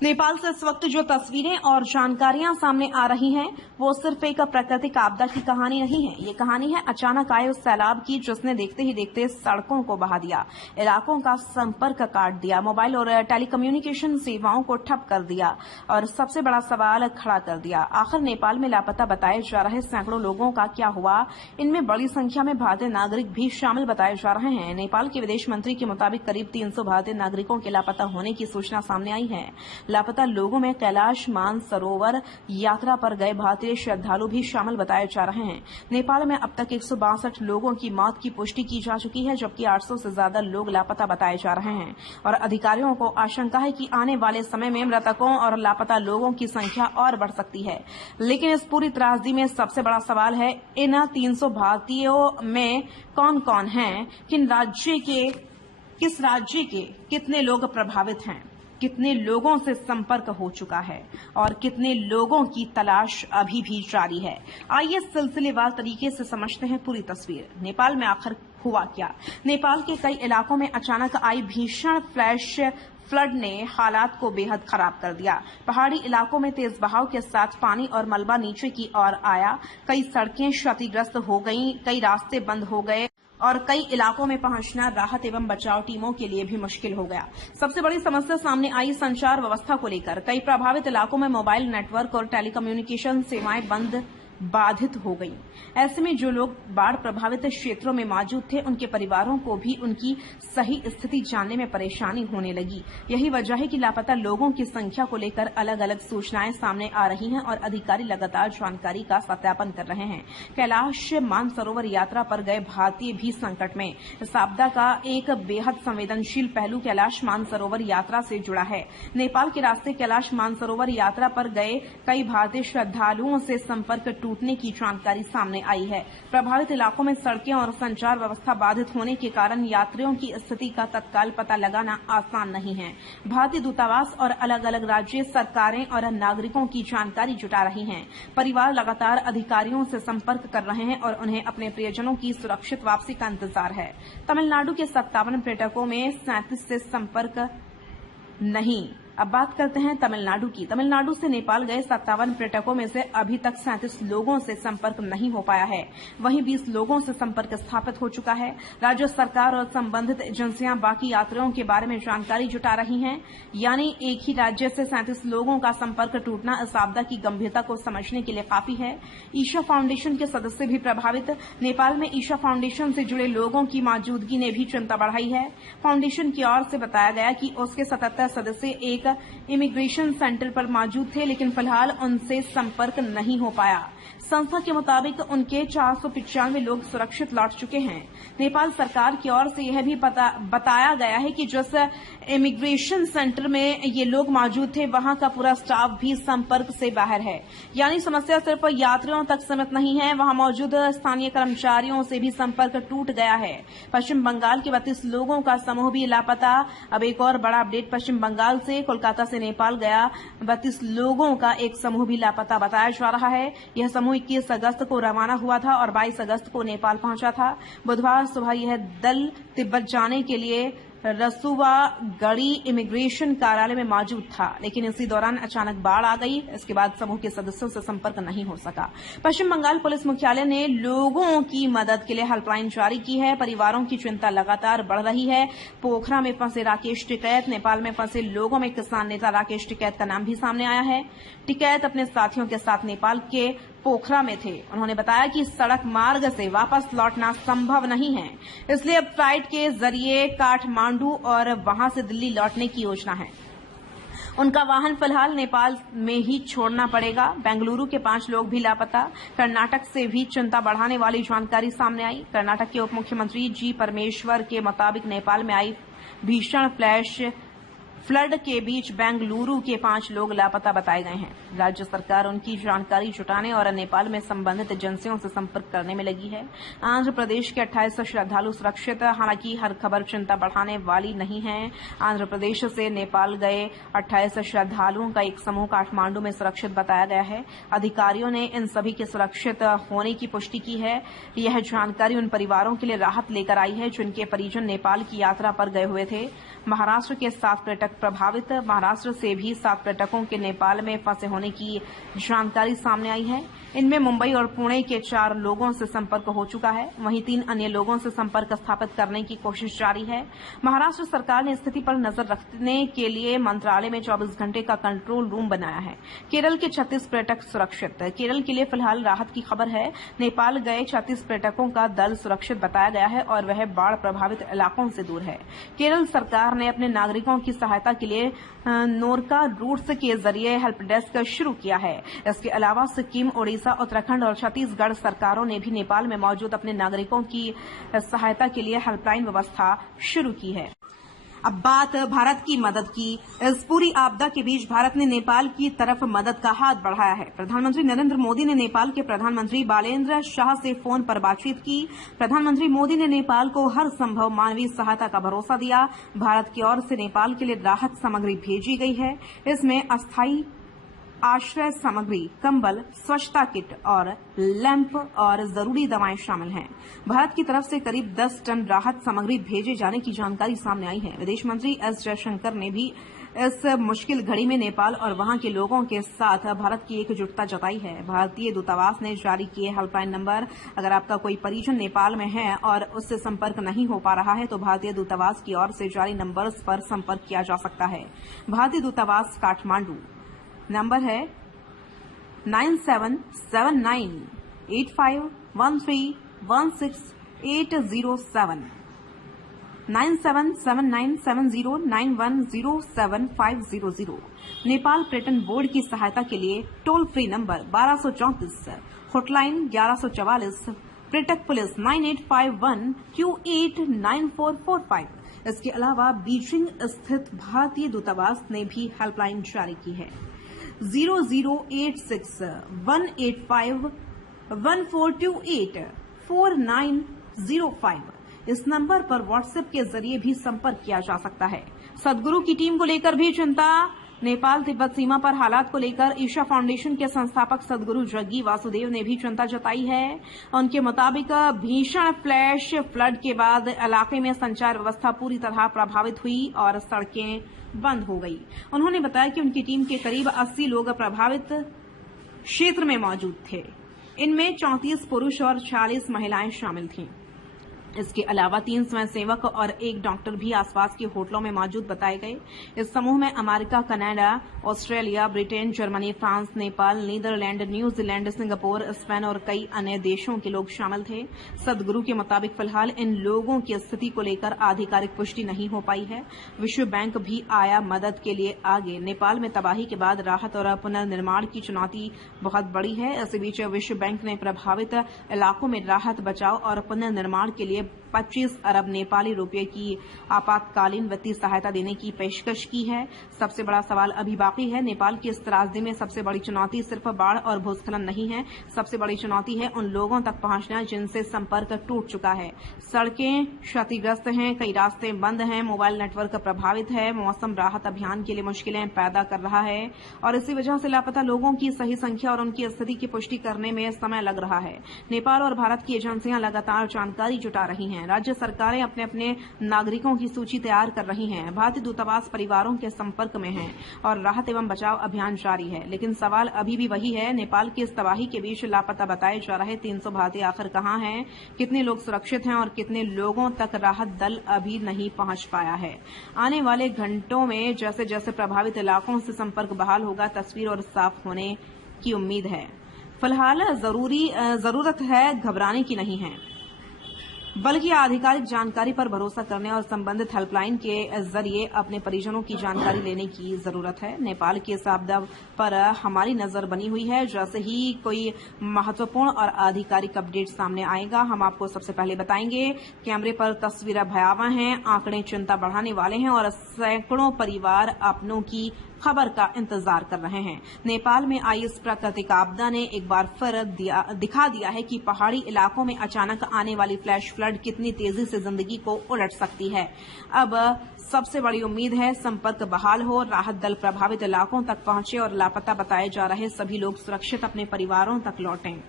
नेपाल से इस वक्त जो तस्वीरें और जानकारियां सामने आ रही हैं वो सिर्फ एक प्राकृतिक आपदा की कहानी नहीं है। ये कहानी है अचानक आए उस सैलाब की जिसने देखते ही देखते सड़कों को बहा दिया, इलाकों का संपर्क काट दिया, मोबाइल और टेलीकम्युनिकेशन सेवाओं को ठप कर दिया और सबसे बड़ा सवाल खड़ा कर दिया, आखिर नेपाल में लापता बताए जा रहे सैकड़ों लोगों का क्या हुआ। इनमें बड़ी संख्या में भारतीय नागरिक भी शामिल बताए जा रहे हैं। नेपाल के विदेश मंत्री के मुताबिक करीब 300 भारतीय नागरिकों के लापता होने की सूचना सामने आई है। लापता लोगों में कैलाश मानसरोवर यात्रा पर गए भारतीय श्रद्धालु भी शामिल बताए जा रहे हैं। नेपाल में अब तक 162 लोगों की मौत की पुष्टि की जा चुकी है, जबकि 800 से ज्यादा लोग लापता बताए जा रहे हैं और अधिकारियों को आशंका है कि आने वाले समय में मृतकों और लापता लोगों की संख्या और बढ़ सकती है। लेकिन इस पूरी त्रासदी में सबसे बड़ा सवाल है, इन 300 भारतीयों में कौन कौन हैं, किस राज्य के कितने लोग प्रभावित हैं, कितने लोगों से संपर्क हो चुका है और कितने लोगों की तलाश अभी भी जारी है। आइए सिलसिलेवार तरीके से समझते हैं पूरी तस्वीर। नेपाल में आखिर हुआ क्या? नेपाल के कई इलाकों में अचानक आई भीषण फ्लैश फ्लड ने हालात को बेहद खराब कर दिया। पहाड़ी इलाकों में तेज बहाव के साथ पानी और मलबा नीचे की ओर आया, कई सड़कें क्षतिग्रस्त हो गईं, कई रास्ते बंद हो गए और कई इलाकों में पहुंचना राहत एवं बचाव टीमों के लिए भी मुश्किल हो गया। सबसे बड़ी समस्या सामने आई संचार व्यवस्था को लेकर। कई प्रभावित इलाकों में मोबाइल नेटवर्क और टेलीकम्युनिकेशन सेवाएं बाधित हो गई। ऐसे में जो लोग बाढ़ प्रभावित क्षेत्रों में मौजूद थे, उनके परिवारों को भी उनकी सही स्थिति जानने में परेशानी होने लगी। यही वजह है कि लापता लोगों की संख्या को लेकर अलग अलग सूचनाएं सामने आ रही हैं और अधिकारी लगातार जानकारी का सत्यापन कर रहे हैं। कैलाश मानसरोवर यात्रा पर गए भारतीय भी संकट में। इस आपदा का एक बेहद संवेदनशील पहलू कैलाश मानसरोवर यात्रा से जुड़ा है। नेपाल के रास्ते कैलाश मानसरोवर यात्रा पर गए कई भारतीय श्रद्धालुओं से संपर्क टूटने की जानकारी सामने आई है। प्रभावित इलाकों में सड़कें और संचार व्यवस्था बाधित होने के कारण यात्रियों की स्थिति का तत्काल पता लगाना आसान नहीं है। भारतीय दूतावास और अलग अलग राज्य सरकारें और नागरिकों की जानकारी जुटा रही हैं। परिवार लगातार अधिकारियों से संपर्क कर रहे हैं और उन्हें अपने प्रियजनों की सुरक्षित वापसी का इंतजार है। तमिलनाडु के 57 पर्यटकों में 37 से संपर्क नहीं। अब बात करते हैं तमिलनाडु की। तमिलनाडु से नेपाल गए 57 पर्यटकों में से अभी तक 37 लोगों से संपर्क नहीं हो पाया है। वहीं 20 लोगों से संपर्क स्थापित हो चुका है। राज्य सरकार और संबंधित एजेंसियां बाकी यात्रियों के बारे में जानकारी जुटा रही हैं। यानी एक ही राज्य से 37 लोगों का संपर्क टूटना इस आपदा की गंभीरता को समझने के लिए काफी है। ईशा फाउंडेशन के सदस्य भी प्रभावित। नेपाल में ईशा फाउंडेशन से जुड़े लोगों की मौजूदगी ने भी चिंता बढ़ाई है। फाउंडेशन की ओर से बताया गया कि उसके 77 सदस्य एक इमिग्रेशन सेंटर पर मौजूद थे, लेकिन फिलहाल उनसे संपर्क नहीं हो पाया। संस्था के मुताबिक उनके 495 लोग सुरक्षित लौट चुके हैं। नेपाल सरकार की ओर से यह भी बताया गया है कि जिस इमिग्रेशन सेंटर में ये लोग मौजूद थे, वहां का पूरा स्टाफ भी संपर्क से बाहर है। यानी समस्या सिर्फ यात्रियों तक सीमित नहीं है, वहां मौजूद स्थानीय कर्मचारियों से भी संपर्क टूट गया है। पश्चिम बंगाल के 32 लोगों का समूह भी लापता। अब एक और बड़ा अपडेट पश्चिम बंगाल से। कोलकाता से नेपाल गया 32 लोगों का एक समूह भी लापता बताया जा रहा है। यह समूह 21 अगस्त को रवाना हुआ था और 22 अगस्त को नेपाल पहुंचा था। बुधवार सुबह यह दल तिब्बत जाने के लिए रसुवागढ़ी इमिग्रेशन कार्यालय में मौजूद था, लेकिन इसी दौरान अचानक बाढ़ आ गई। इसके बाद समूह के सदस्यों से संपर्क नहीं हो सका। पश्चिम बंगाल पुलिस मुख्यालय ने लोगों की मदद के लिए हेल्पलाइन जारी की है। परिवारों की चिंता लगातार बढ़ रही है। पोखरा में फंसे राकेश टिकैत, नेपाल में फंसे लोगों में किसान नेता राकेश टिकैत का नाम भी सामने आया है। टिकैत अपने साथियों के साथ नेपाल के पोखरा में थे। उन्होंने बताया कि सड़क मार्ग से वापस लौटना संभव नहीं है, इसलिए अब फ्लाइट के जरिए काठमांडू और वहां से दिल्ली लौटने की योजना है। उनका वाहन फिलहाल नेपाल में ही छोड़ना पड़ेगा। बेंगलुरु के 5 लोग भी लापता। कर्नाटक से भी चिंता बढ़ाने वाली जानकारी सामने आई। कर्नाटक के उप मुख्यमंत्री जी परमेश्वर के मुताबिक नेपाल में आई भीषण फ्लैश फ्लड के बीच बेंगलुरु के 5 लोग लापता बताए गए हैं। राज्य सरकार उनकी जानकारी जुटाने और नेपाल में संबंधित एजेंसियों से संपर्क करने में लगी है। आंध्र प्रदेश के 28 श्रद्धालु सुरक्षित। हालांकि हर खबर चिंता बढ़ाने वाली नहीं है। आंध्र प्रदेश से नेपाल गए 28 श्रद्धालुओं का एक समूह काठमांडू में सुरक्षित बताया गया है। अधिकारियों ने इन सभी के सुरक्षित होने की पुष्टि की है। यह जानकारी उन परिवारों के लिए राहत लेकर आई है जिनके परिजन नेपाल की यात्रा पर गए हुए थे। महाराष्ट्र के 7 पर्यटक पर्यटक प्रभावित। महाराष्ट्र से भी 7 पर्यटकों के नेपाल में फंसे होने की जानकारी सामने आई है। इनमें मुंबई और पुणे के 4 लोगों से संपर्क हो चुका है। वहीं 3 अन्य लोगों से संपर्क स्थापित करने की कोशिश जारी है। महाराष्ट्र सरकार ने स्थिति पर नजर रखने के लिए मंत्रालय में 24 घंटे का कंट्रोल रूम बनाया है। केरल के 36 पर्यटक सुरक्षित। केरल के लिए फिलहाल राहत की खबर है। नेपाल गए 36 पर्यटकों का दल सुरक्षित बताया गया है और वह बाढ़ प्रभावित इलाकों से दूर है। केरल सरकार ने अपने नागरिकों की सहायता के लिए नोरका रूट्स के जरिए हेल्प डेस्क शुरू किया है। इसके अलावा सिक्किम, ओडिशा, उत्तराखंड और छत्तीसगढ़ सरकारों ने भी नेपाल में मौजूद अपने नागरिकों की सहायता के लिए हेल्पलाइन व्यवस्था शुरू की है। अब बात भारत की मदद की। इस पूरी आपदा के बीच भारत ने नेपाल की तरफ मदद का हाथ बढ़ाया है। प्रधानमंत्री नरेंद्र मोदी ने नेपाल के प्रधानमंत्री बालेन्द्र शाह से फोन पर बातचीत की। प्रधानमंत्री मोदी ने नेपाल को हर संभव मानवीय सहायता का भरोसा दिया। भारत की ओर से नेपाल के लिए राहत सामग्री भेजी गई है। इसमें अस्थायी आश्रय सामग्री, कंबल, स्वच्छता किट और लैंप और जरूरी दवाएं शामिल हैं। भारत की तरफ से करीब 10 टन राहत सामग्री भेजे जाने की जानकारी सामने आई है। विदेश मंत्री एस जयशंकर ने भी इस मुश्किल घड़ी में नेपाल और वहां के लोगों के साथ भारत की एकजुटता जताई है। भारतीय दूतावास ने जारी किए हेल्पलाइन नंबर। अगर आपका कोई परिजन नेपाल में है और उससे संपर्क नहीं हो पा रहा है तो भारतीय दूतावास की ओर से जारी नंबर्स पर संपर्क किया जा सकता है। भारतीय दूतावास काठमांडू नंबर है 977985131680 977970910750। नेपाल पर्यटन बोर्ड की सहायता के लिए टोल फ्री नंबर 1234, हॉटलाइन 1144, पर्यटक पुलिस 9851289445। इसके अलावा बीजिंग स्थित भारतीय दूतावास ने भी हेल्पलाइन जारी की है। 0086-185-1428-4905। इस नंबर पर व्हाट्सएप के जरिए भी संपर्क किया जा सकता है। सदगुरु की टीम को लेकर भी चिंता। नेपाल तिब्बत सीमा पर हालात को लेकर ईशा फाउंडेशन के संस्थापक सदगुरु जग्गी वासुदेव ने भी चिंता जताई है। उनके मुताबिक भीषण फ्लैश फ्लड के बाद इलाके में संचार व्यवस्था पूरी तरह प्रभावित हुई और सड़कें बंद हो गई। उन्होंने बताया कि उनकी टीम के करीब 80 लोग प्रभावित क्षेत्र में मौजूद थे। इनमें 34 पुरुष और 40 महिलाएं शामिल थीं। इसके अलावा 3 स्वयंसेवक और 1 डॉक्टर भी आसपास के होटलों में मौजूद बताए गए। इस समूह में America, Canada, Australia, Britain, Germany, France, Nepal, Netherlands, New Zealand, Singapore, Spain और कई अन्य देशों के लोग शामिल थे। सदगुरु के मुताबिक फिलहाल इन लोगों की स्थिति को लेकर आधिकारिक पुष्टि नहीं हो पाई है। विश्व बैंक भी आया मदद के लिए आगे। नेपाल में तबाही के बाद राहत और पुनर्निर्माण की चुनौती बहुत बड़ी है। इसी बीच विश्व बैंक ने प्रभावित इलाकों में राहत, बचाव और पुनर्निर्माण के लिए 25 अरब नेपाली रुपए की आपातकालीन वित्तीय सहायता देने की पेशकश की है। सबसे बड़ा सवाल अभी बाकी है। नेपाल की इस त्रासदी में सबसे बड़ी चुनौती सिर्फ बाढ़ और भूस्खलन नहीं है। सबसे बड़ी चुनौती है उन लोगों तक पहुंचना जिनसे संपर्क टूट चुका है। सड़कें क्षतिग्रस्त हैं, कई रास्ते बंद हैं, मोबाइल नेटवर्क प्रभावित है। मौसम राहत अभियान के लिए मुश्किलें पैदा कर रहा है और इसी वजह से लापता लोगों की सही संख्या और उनकी स्थिति की पुष्टि करने में समय लग रहा है। नेपाल और भारत की एजेंसियां लगातार जानकारी जुटा रही हैं। राज्य सरकारें अपने अपने नागरिकों की सूची तैयार कर रही हैं। भारतीय दूतावास परिवारों के संपर्क में है और राहत एवं बचाव अभियान जारी है। लेकिन सवाल अभी भी वही है, नेपाल की इस तबाही के बीच लापता बताए जा रहे 300 भारतीय आखिर कहां हैं? कितने लोग सुरक्षित हैं और कितने लोगों तक राहत दल अभी नहीं पहुंच पाया है? आने वाले घंटों में जैसे जैसे प्रभावित इलाकों से संपर्क बहाल होगा, तस्वीर और साफ होने की उम्मीद है। फिलहाल जरूरत है घबराने की नहीं है, बल्कि आधिकारिक जानकारी पर भरोसा करने और संबंधित हेल्पलाइन के जरिए अपने परिजनों की जानकारी लेने की जरूरत है। नेपाल की इस आपदा पर हमारी नजर बनी हुई है। जैसे ही कोई महत्वपूर्ण और आधिकारिक अपडेट सामने आएगा, हम आपको सबसे पहले बताएंगे। कैमरे पर तस्वीरें भयावह हैं, आंकड़े चिंता बढ़ाने वाले हैं और सैकड़ों परिवार अपनों की खबर का इंतजार कर रहे हैं। नेपाल में आई इस प्राकृतिक आपदा ने एक बार फिर दिखा दिया है कि पहाड़ी इलाकों में अचानक आने वाली फ्लैश फ्लड कितनी तेजी से जिंदगी को उलट सकती है। अब सबसे बड़ी उम्मीद है संपर्क बहाल हो, राहत दल प्रभावित इलाकों तक पहुंचे और लापता बताए जा रहे सभी लोग सुरक्षित अपने परिवारों तक लौटें।